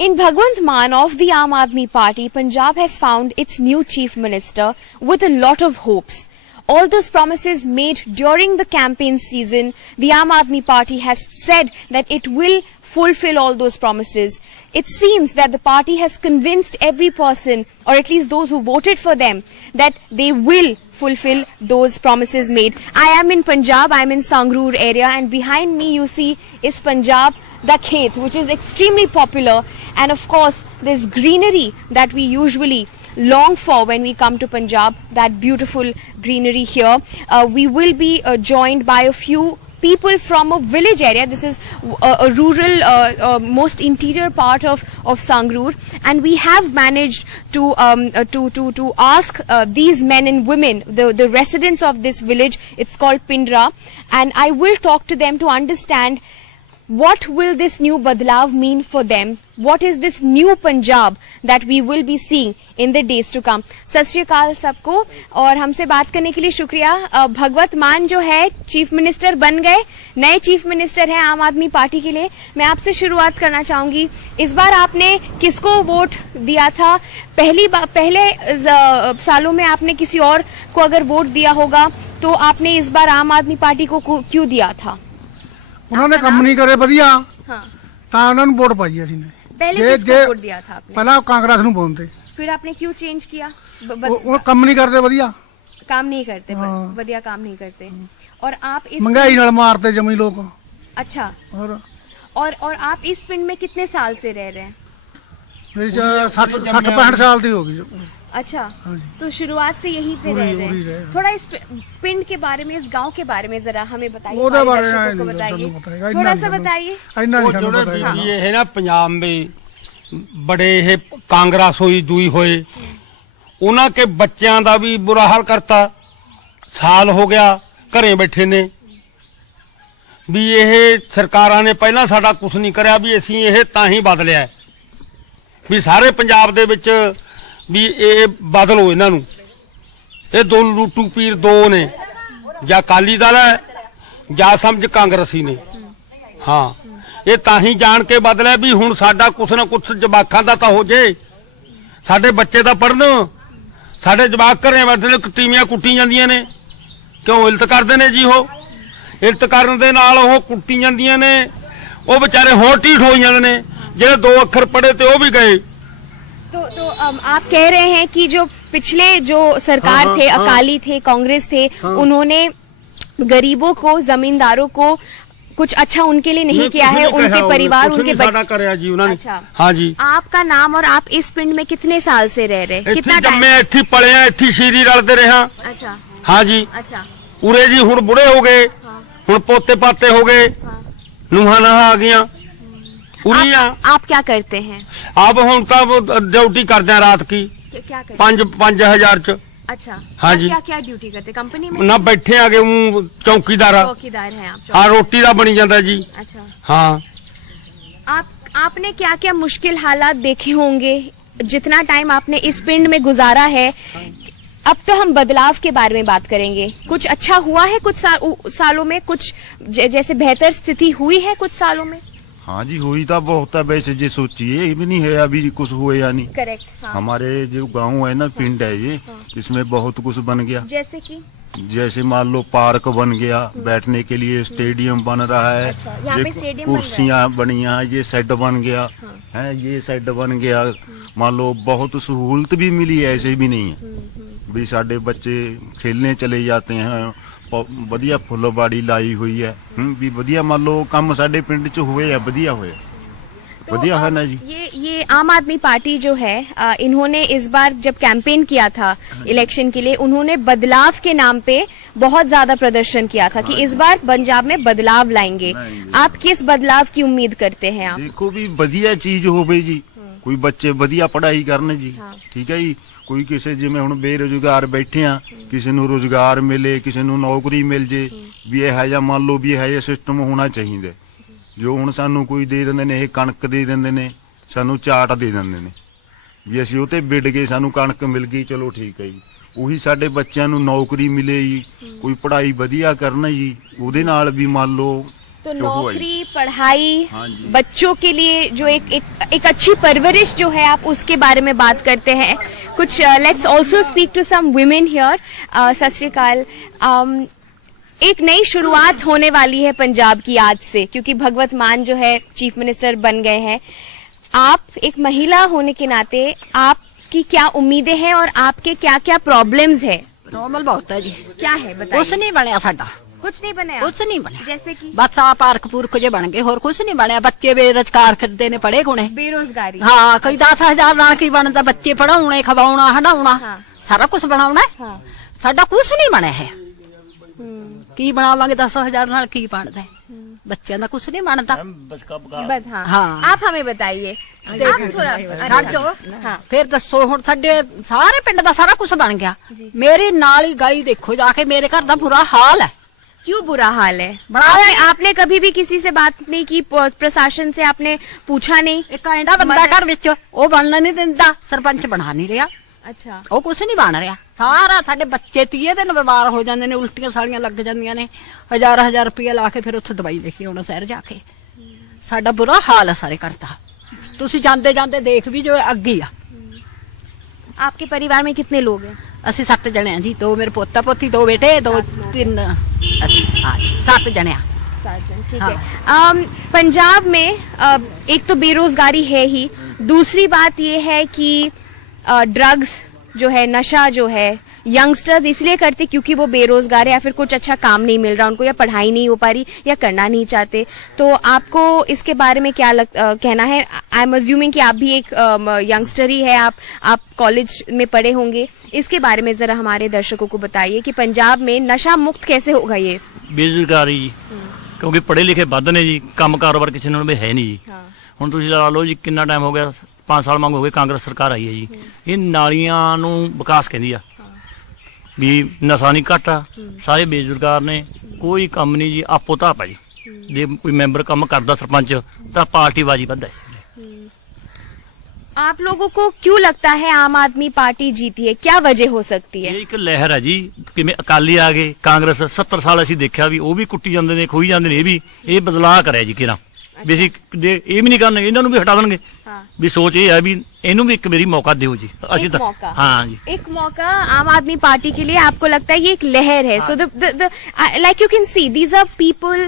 In Bhagwant Mann of the Aam Aadmi Party, Punjab has found its new chief minister with a lot of hopes. All those promises made during the campaign season, the Aam Aadmi Party has said that it will fulfill all those promises. It seems that the party has convinced every person, or at least those who voted for them, that they will fulfill those promises made. I am in Punjab, I am in Sangrur area, and behind me you see is Punjab Da Khet, which is extremely popular, and of course this greenery that we usually long for when we come to Punjab, that beautiful greenery here. We will be joined by a few people from a village area. This is a rural, most interior part of Sangrur, and we have managed to ask these men and women, the residents of this village. It's called Pindra, and I will talk to them to understand what will this new Badlav mean for them. What is this new Punjab that we will be seeing in the days to come? सत श्री अकाल सबको, और हमसे बात करने के लिए शुक्रिया। भगवंत मान जो है चीफ मिनिस्टर बन गए, नए चीफ मिनिस्टर हैं आम आदमी पार्टी के लिए। मैं आपसे शुरुआत करना चाहूंगी, इस बार आपने किसको वोट दिया था? पहले सालों में आपने किसी और को अगर वोट दिया होगा तो आपने इस बार आम आदमी पार्टी को क्यों दिया था? उन्होंने काम नहीं करे वधिया, ਤਾਂ ਉਹਨਾਂ ਨੂੰ ਵੋਟ ਪਾਈ ਅਸੀਂ ਨੇ। पहले किसको वोट दिया था आपने? ਪਹਿਲਾਂ ਕਾਂਗਰਸ ਨੂੰ ਪਾਉਂਦੇ। फिर आपने क्यों चेंज किया? ਉਹ ਕੰਮ ਨਹੀਂ ਕਰਦੇ ਵਧੀਆ, काम नहीं करते, बढ़िया काम नहीं करते। और आप इस महंगाई ਨਾਲ मारते जमी लोग। अच्छा, और आप इस पिंड में कितने साल से रह रहे हैं? मेरी 60-65 साल की होगी। अच्छा, तो शुरुआत से यहीं पे रह रहे हैं। थोड़ा इस पिंड के बारे में, इस गांव के बारे में जरा हमें बताइए, थोड़ा सा बताइए। ये है ना पंजाब में बड़े है कांग्रेस हुई दुई होए, उन्होंने के बच्चों का भी बुरा हाल करता। साल हो गया घरें बैठे ने भी, ये सरकारां ने पहला साडा कुछ नहीं करया, भी असीं ये तां ही बदलिया भी सारे पंजाब दे विच भी ये बदलो इन्हां नूं। ये दो लूटू पीर दो ने, या अकाली दल है या समझ कांग्रेसी ने। हाँ, ये तां ही जान के बदलिया भी हुण साडा कुछ ना कुछ जवाकां दा तां हो जे, साडे बच्चे दा पढ़न, साडे जवाक घरें बैठे टीवियां कुट्टी जांदियां ने। क्यों इल्त करदे ने जी? हो इल्त करन दे नाल ओह कुट्टी जांदियां ने, ओह बेचारे होर ढीठ हो जांदे ने, जेड़े दो अक्षर पढ़े ते ओह भी गए। तो आप कह रहे हैं कि जो पिछले जो सरकार थे, अकाली थे, कांग्रेस थे, उन्होंने गरीबों को, जमींदारों को कुछ अच्छा उनके लिए नहीं किया है, उनके परिवार, उनके बच्चे। अच्छा, हाँ जी। आपका नाम और आप इस पिंड में कितने साल से रह रहे? कितना टाइम? मैं इत्थे पलिया, इत्थे शीरी रलते रहा। अच्छा, हाँ जी। अच्छा, पूरे जी हुण बुढ़े हो गए, हुण पोते पाते हो गए, नूहा नहा आ गया। आप क्या करते हैं? आप हम तो ड्यूटी करते हैं रात की, क्या करते? 5,000 च। अच्छा, हाँ जी। क्या ड्यूटी करते? कंपनी में ना बैठे आगे चौकीदार हैं आप? हाँ, रोटी का बनी जाता जी। अच्छा, हाँ। आपने क्या क्या मुश्किल हालात देखे होंगे जितना टाइम आपने इस पिंड में गुजारा है? अब तो हम बदलाव के बारे में बात करेंगे। कुछ अच्छा हुआ है कुछ सालों में? कुछ जैसे बेहतर स्थिति हुई है कुछ सालों में? हाँ जी, हुई तो बहुत है। वैसे जो सोचिए ये भी नहीं है अभी कुछ हुए या नहीं। करेक्ट। हाँ। हमारे जो गांव है ना, पिंड है ये, इसमें बहुत कुछ बन गया। जैसे मान लो पार्क बन गया, बैठने के लिए स्टेडियम बन रहा है। अच्छा, ये कुर्सियाँ बनी हैं, ये शेड बन गया है, ये शेड बन गया। मान लो बहुत सहूलत भी मिली है, ऐसे भी नहीं है भी साडे बच्चे खेलने चले जाते हैं। ਵਧੀਆ फुलबाड़ी लाई हुई है भी वधिया। मान लो काम साडे पिंड च हुए है, वधिया हुए, वधिया है ना जी। ये आम आदमी पार्टी जो है, इन्होंने इस बार जब कैंपेन किया था इलेक्शन के लिए, उन्होंने बदलाव के नाम पे बहुत ज्यादा प्रदर्शन किया था कि इस बार पंजाब में बदलाव लाएंगे। आप किस बदलाव की उम्मीद करते हैं? आप देखो भी वधिया चीज होवे जी, कोई बच्चे वधिया पढ़ाई करने जी। ठीक है जी, कोई किसी जिमें हुण बेरोजगार बैठे आ, किसी नूं रोजगार मिले, किसी नूं नौकरी मिल जे भी। यह है मान लो भी यह सिस्टम होना चाहिए। जो हुण सानू कोई दे दिंदे ने, कणक दे दिंदे ने, सानू चाट दे दिंदे ने भी असीं ओह ते विड़ गए, सानू कणक मिल गई, चलो ठीक है जी। ਉਹੀ ਸਾਡੇ ਬੱਚਿਆਂ ਨੂੰ ਨੌਕਰੀ ਮਿਲੇ ਜੀ, ਕੋਈ ਪੜ੍ਹਾਈ ਵਧੀਆ ਕਰਨ ਜੀ, ਉਹਦੇ ਨਾਲ ਵੀ ਮੰਨ ਲਓ तो जो हुआ नौकरी, पढ़ाई, हाँ जी। बच्चों के लिए जो एक अच्छी परवरिश जो है, आप उसके बारे में बात करते हैं कुछ। Let's also speak to some women here. Sat Sri अकाल। एक नई शुरुआत होने वाली है पंजाब की आज से, क्योंकि भगवत मान जो है चीफ मिनिस्टर बन गए हैं। आप एक महिला होने के नाते आपकी क्या उम्मीदें हैं और आपके क्या क्या प्रॉब्लम्स है? नॉर्मल बहुत है जी। क्या है कुछ बताइए। नहीं बनया साडा, कुछ नहीं बने। कुछ नहीं बनया। जैसे कि बस आ पार्क पूर्क जे बन गए, होर कुछ नहीं बनया। बच्चे बेरोजगार फिरदे ने, पढ़े गुणे। बेरोजगारी। हाँ, कोई 10,000 ਨਾਲ ਕੀ ਬਣਦਾ? ਬੱਚੇ ਪੜਾਉਣੇ, ਖਵਾਉਣਾ, ਹਟਾਉਣਾ, हाँ। ਸਾਰਾ ਕੁਝ ਬਣਾਉਣਾ ਹੈ। हाँ। ਸਾਡਾ ਕੁਝ ਨਹੀਂ ਬਣਿਆ ਹੈ। ਕੀ ਬਣਾਵਾਂਗੇ? 10,000 ਨਾਲ ਕੀ ਬਣਦਾ ਹੈ? ਬੱਚਿਆਂ ਦਾ ਕੁਝ नहीं ਬਣਦਾ। बस हाँ। हाँ। आप हमें बताइए। आप थोड़ा ਹਟ ਜਾਓ। हाँ। ਫਿਰ ਦੱਸੋ, ਹੁਣ ਸਾਡੇ ਸਾਰੇ ਪਿੰਡ ਦਾ ਸਾਰਾ ਕੁਝ ਬਣ ਗਿਆ। ਮੇਰੇ ਨਾਲ ਹੀ ਗਾਈ ਦੇਖੋ ਜਾ ਕੇ, ਮੇਰੇ ਘਰ ਦਾ ਬੁਰਾ ਹਾਲ ਹੈ। क्यों बुरा हाल है? बड़ा है। आपने कभी भी किसी से बात नहीं की? प्रशासन से आपने पूछा नहीं? ਇੱਕ ਐਂਡਾ ਬੰਦਾ ਘਰ ਵਿੱਚ, ਉਹ ਬਣਨਾ ਨਹੀਂ ਦਿੰਦਾ। ਸਰਪੰਚ ਬਣਾ ਨਹੀਂ ਰਿਹਾ, अच्छा। ਉਹ ਕੁਛ ਨਹੀਂ ਬਣ ਰਿਹਾ। ਸਾਰਾ ਸਾਡੇ ਬੱਚੇ 30 ਦਿਨ ਬਿਮਾਰ ਹੋ ਜਾਂਦੇ ਨੇ, ਉਲਟੀਆਂ ਸਾਲੀਆਂ ਲੱਗ ਜਾਂਦੀਆਂ ਨੇ। 1000 ਰੁਪਏ ਲਾ ਕੇ ਫਿਰ ਉੱਥੇ ਦਵਾਈ ਲੈ ਕੇ ਆਉਣਾ ਸ਼ਹਿਰ ਜਾ ਕੇ। ਸਾਡਾ ਬੁਰਾ ਹਾਲ ਹੈ ਸਾਰੇ ਘਰ ਦਾ। ਤੁਸੀਂ ਜਾਂਦੇ ਜਾਂਦੇ ਦੇਖ ਵੀ ਜੋ ਅੱਗੇ ਆ। आपके परिवार में कितने लोग हैं? ਅਸੀਂ 7 ਜਣੇ ਆ ਜੀ। 2 ਮੇਰੇ ਪੋਤਾ ਪੋਤੀ, 2 बेटे, 2 3 7 जने। 7 जन, ठीक हाँ। है। पंजाब में एक तो बेरोजगारी है ही, दूसरी बात ये है कि ड्रग्स जो है, नशा जो है, यंगस्टर्स इसलिए करते क्योंकि वो बेरोजगार है या फिर कुछ अच्छा काम नहीं मिल रहा उनको, या पढ़ाई नहीं हो पा रही, या करना नहीं चाहते। तो आपको इसके बारे में क्या कहना है? आई एम अज्यूमिंग कि आप भी एक यंगस्टर ही है, आप कॉलेज में पढ़े होंगे। इसके बारे में जरा हमारे दर्शकों को बताइए कि पंजाब में नशा मुक्त कैसे होगा ये? ਬੇਰੁਜ਼ਗਾਰੀ ਜੀ, ਕਿਉਂਕਿ ਪੜ੍ਹੇ ਲਿਖੇ ਵੱਧ ਨੇ ਜੀ, ਕੰਮ ਕਾਰੋਬਾਰ ਕਿਸੇ ਨੂੰ ਵੀ ਹੈ ਨਹੀਂ ਜੀ। ਹੁਣ ਤੁਸੀਂ ਲਾ ਲਓ ਜੀ, ਕਿੰਨਾ ਟਾਈਮ ਹੋ ਗਿਆ, 5 ਸਾਲ ਮੰਗ ਹੋ ਗਏ ਕਾਂਗਰਸ ਸਰਕਾਰ ਆਈ ਹੈ ਜੀ। ਇਹ ਨਾਲੀਆਂ ਨੂੰ ਵਿਕਾਸ ਕਹਿੰਦੀ ਆ ਵੀ ਨਸ਼ਾ ਨਹੀਂ ਘੱਟ ਆ, ਸਾਰੇ ਬੇਰੁਜ਼ਗਾਰ ਨੇ, ਕੋਈ ਕੰਮ ਨਹੀਂ ਜੀ, ਆਪੋ ਧਾਪ ਆ ਜੀ। ਜੇ ਕੋਈ ਮੈਂਬਰ ਕੰਮ ਕਰਦਾ ਸਰਪੰਚ ਤਾਂ ਪਾਰਟੀ ਬਾਜੀ ਵੱਧ ਹੈ। आप लोगों को क्यों लगता है आम आदमी पार्टी जीती है? क्या वजह हो सकती है? ਇਹ ਇੱਕ ਲਹਿਰ ਹੈ ਜੀ। ਕਿਵੇਂ ਅਕਾਲੀ ਆ ਗਏ, ਕਾਂਗਰਸ 70 ਸਾਲ ਅਸੀਂ ਦੇਖਿਆ ਵੀ ਉਹ ਵੀ ਕੁੱਟੀ ਜਾਂਦੇ ਨੇ, ਖੋਈ ਜਾਂਦੇ ਨੇ, ਇਹ ਬਦਲਾਅ ਕਰਿਆ ਜੀ ਕਿਰਾਂ। ਵੀ ਅਸੀਂ ਇਹ ਵੀ ਨਹੀਂ ਕਰਨਗੇ, ਇਹਨਾਂ ਨੂੰ ਵੀ ਹਟਾ ਦੇਣਗੇ। ਵੀ ਸੋਚ ਇਹ ਹੈ ਵੀ ਇਹਨੂੰ भी एक मेरी मौका दो जी। एक मौका। हाँ जी, एक मौका आम आदमी पार्टी के लिए आपको लगता है ये एक लहर है? सो like you can see these are people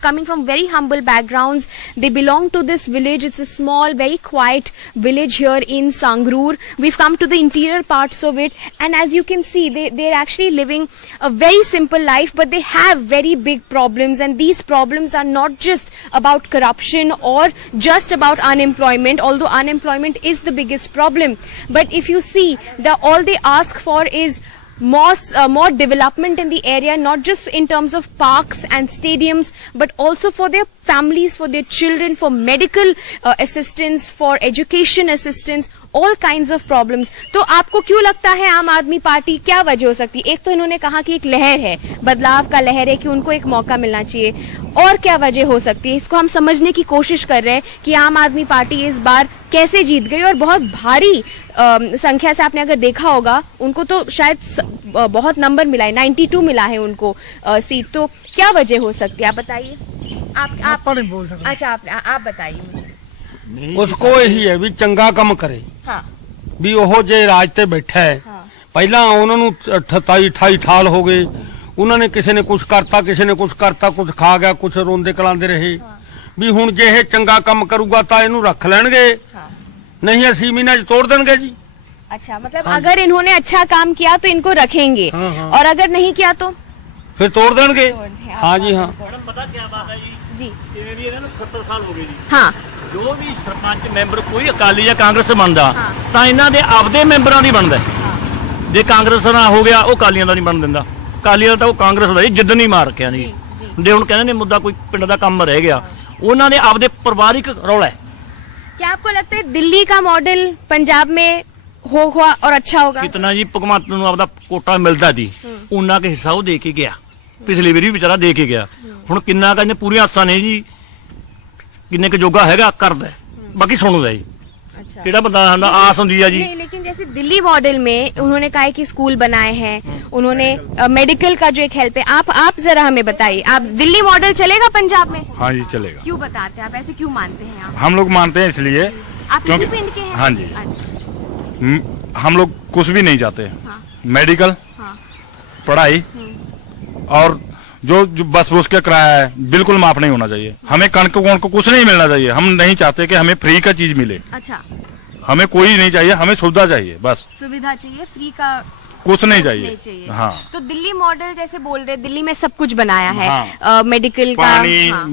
coming from very humble backgrounds. They belong to this village. It's a small, very quiet village here in Sangrur. We've come to the interior parts of it, and as you can see, they're actually living a very simple life, but they have very big problems, and these problems are not just about corruption or just about unemployment, although unemployment is the biggest problem. But if you see, all they ask for is more development in the area, not just in terms of parks and stadiums, but also for their families, for their children, for medical assistance, for education assistance, all kinds of problems. तो आपको क्यों लगता है आम आदमी party, क्या वजह हो सकती है? एक तो इन्होंने कहा कि एक लहर है, बदलाव का लहर है, कि उनको एक मौका मिलना चाहिए, और क्या वजह हो सकती है? इसको हम समझने की कोशिश कर रहे हैं कि आम आदमी पार्टी इस बार कैसे जीत गई, और बहुत भारी संख्या से। आपने अगर देखा होगा, उनको तो शायद बहुत नंबर मिला है, 92 मिला है उनको सीट। तो क्या वजह हो सकती है, आप बताइए। आप नहीं बोल सकते। अच्छा, आप बताइए मुझे। ਉਸਕੋ ਇਹੀ ਹੈ ਵੀ ਚੰਗਾ ਕੰਮ ਕਰੇ, हाँ। ਵੀ ਉਹ ਜੇ ਰਾਜ ਤੇ ਬੈਠਾ ਹੈ। ਪਹਿਲਾਂ ਉਹਨਾਂ ਨੂੰ 28 ਠਾਲ ਹੋ ਗਏ, ਉਹਨਾਂ ਨੇ ਕਿਸੇ ਨੇ ਕੁਝ ਕਰਤਾ, ਕਿਸੇ ਨੇ ਕੁਝ ਕਰਤਾ, ਕੁਝ ਖਾ ਗਿਆ, ਕੁਝ ਰੋਂਦੇ ਕਲਾਂਦੇ ਰਹੇ। ਵੀ ਹੁਣ ਜੇ ਇਹ ਚੰਗਾ ਕੰਮ ਕਰੂਗਾ ਤਾਂ ਇਹਨੂੰ ਰੱਖ ਲੈਣਗੇ, नहीं 80 महीना तोड़ देंगे जी। अच्छा, मतलब अगर इन्होंने अच्छा काम किया तो इनको रखेंगे, हाँ। और अगर नहीं किया तो फिर तोड़ देंगे। हाँ जी, हाँ पता क्या बात है जी। ਜਿਵੇਂ ਵੀ ਇਹਨਾਂ ਨੂੰ 70 ਸਾਲ ਹੋ ਗਏ ਜੀ। हाँ। ਜੋ ਵੀ ਸਰਪੰਚ ਮੈਂਬਰ ਕੋਈ ਅਕਾਲੀ ਜਾਂ ਕਾਂਗਰਸ ਬਣਦਾ ਤਾਂ ਇਹਨਾਂ ਦੇ ਆਪਦੇ ਮੈਂਬਰਾਂ ਦੀ ਬਣਦਾ। ਜੇ ਕਾਂਗਰਸ ਨਾਲ ਹੋ ਗਿਆ, ਉਹ ਅਕਾਲੀਆਂ ਦਾ ਨਹੀਂ ਬਣ ਦਿੰਦਾ। ਅਕਾਲੀਆਂ ਦਾ ਤਾਂ ਉਹ ਕਾਂਗਰਸ ਦਾ ਜਿੱਦਣ ਹੀ ਮਾਰ ਰੱਖਿਆ ਨਹੀਂ। ਜੇ ਹੁਣ ਕਹਿੰਦੇ ਨੇ ਮੁੱਦਾ ਕੋਈ ਪਿੰਡ ਦਾ ਕੰਮ ਰਹਿ ਗਿਆ, ਉਹਨਾਂ ਦੇ ਆਪਦੇ ਪਰਿਵਾਰਿਕ ਰੌਲਾ ਹੈ। क्या आपको लगता है दिल्ली का मॉडल पंजाब में होगा और अच्छा होगा? कितना जी भगवंत ਨੂੰ ਆਪਦਾ ਕੋਟਾ ਮਿਲਦਾ ਸੀ, ਉਹਨਾਂ ਕੇ ਹਿੱਸਾ ਉਹ ਦੇ ਕੇ ਗਿਆ। ਪਿਛਲੀ ਵਾਰੀ ਵੀ ਵਿਚਾਰਾ ਦੇ ਕੇ ਗਿਆ। ਹੁਣ ਕਿੰਨਾ ਕਹਿੰਦੇ ਪੂਰੀਆਂ ਆਸਾਂ ਨੇ ਜੀ, ਕਿੰਨੇ ਕੁ ਜੋਗਾ ਹੈਗਾ ਕਰਦਾ, ਬਾਕੀ ਸੁਣਦਾ ਜੀ। अच्छा। ਕਿਹੜਾ ਬੰਦਾ ਹੁੰਦਾ ਆਸ ਹੁੰਦੀ ਆ ਜੀ। नहीं, लेकिन जैसे दिल्ली मॉडल में उन्होंने कहा है कि स्कूल बनाए हैं, उन्होंने मेडिकल का जो एक हेल्प है, आप जरा हमें बताइए, आप दिल्ली मॉडल चलेगा पंजाब में? हाँ जी चलेगा। क्यों बताते हैं आप, ऐसे क्यों मानते हैं आप? हम लोग मानते हैं इसलिए आप इसी पिंड के हैं? हाँ जी। अच्छा। हम लोग कुछ भी नहीं चाहते। हाँ। मेडिकल, हाँ। पढ़ाई और जो बस बुस का किराया है बिल्कुल माफ नहीं होना चाहिए। हमें कणक वणक को कुछ नहीं मिलना चाहिए। हम नहीं चाहते कि हमें फ्री का चीज मिले। अच्छा, हमें कोई नहीं चाहिए, हमें सुविधा चाहिए बस, सुविधा चाहिए, फ्री का कुछ नहीं नहीं चाहिए। हाँ, तो दिल्ली मॉडल जैसे बोल रहे, दिल्ली में सब कुछ बनाया है, हाँ। मेडिकल का, पानी हाँ।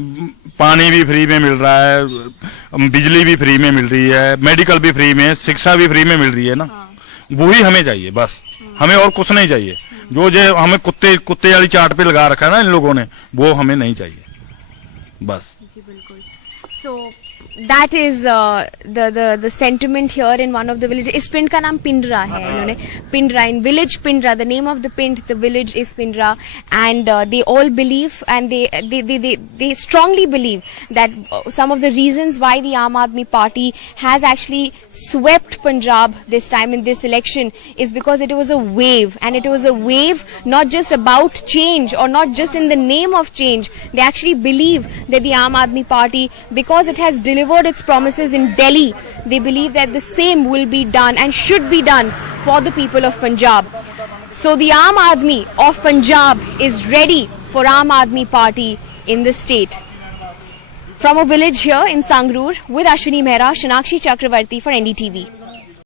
पानी भी फ्री में मिल रहा है, बिजली भी फ्री में मिल रही है, मेडिकल भी फ्री में, शिक्षा भी फ्री में मिल रही है ना। वही हमें चाहिए बस, हमें और कुछ नहीं चाहिए। जो हमें कुत्ते वाली चाट पे लगा रखा है ना इन लोगों ने, वो हमें नहीं चाहिए बस। जी बिल्कुल। So that is the sentiment here in one of the villages. इस पिंड का नाम पिंडरा है, इन्होंने Pindra, in village Pindra, the name of the pind, the village is Pindra, and they all believe and they strongly believe that some of the reasons why the Aam Aadmi Party has actually swept Punjab this time in this election is because it was a wave, and it was a wave not just about change or not just in the name of change. They actually believe that the Aam Aadmi Party, because it has delivered its promises in Delhi, they believe that the same will be done and should be done for the people of Punjab. So the Aam Aadmi of Punjab is ready for Aam Aadmi Party in the state. From a village here in Sangrur with Ashwini Mehra, Shanakshi Chakravarti for NDTV.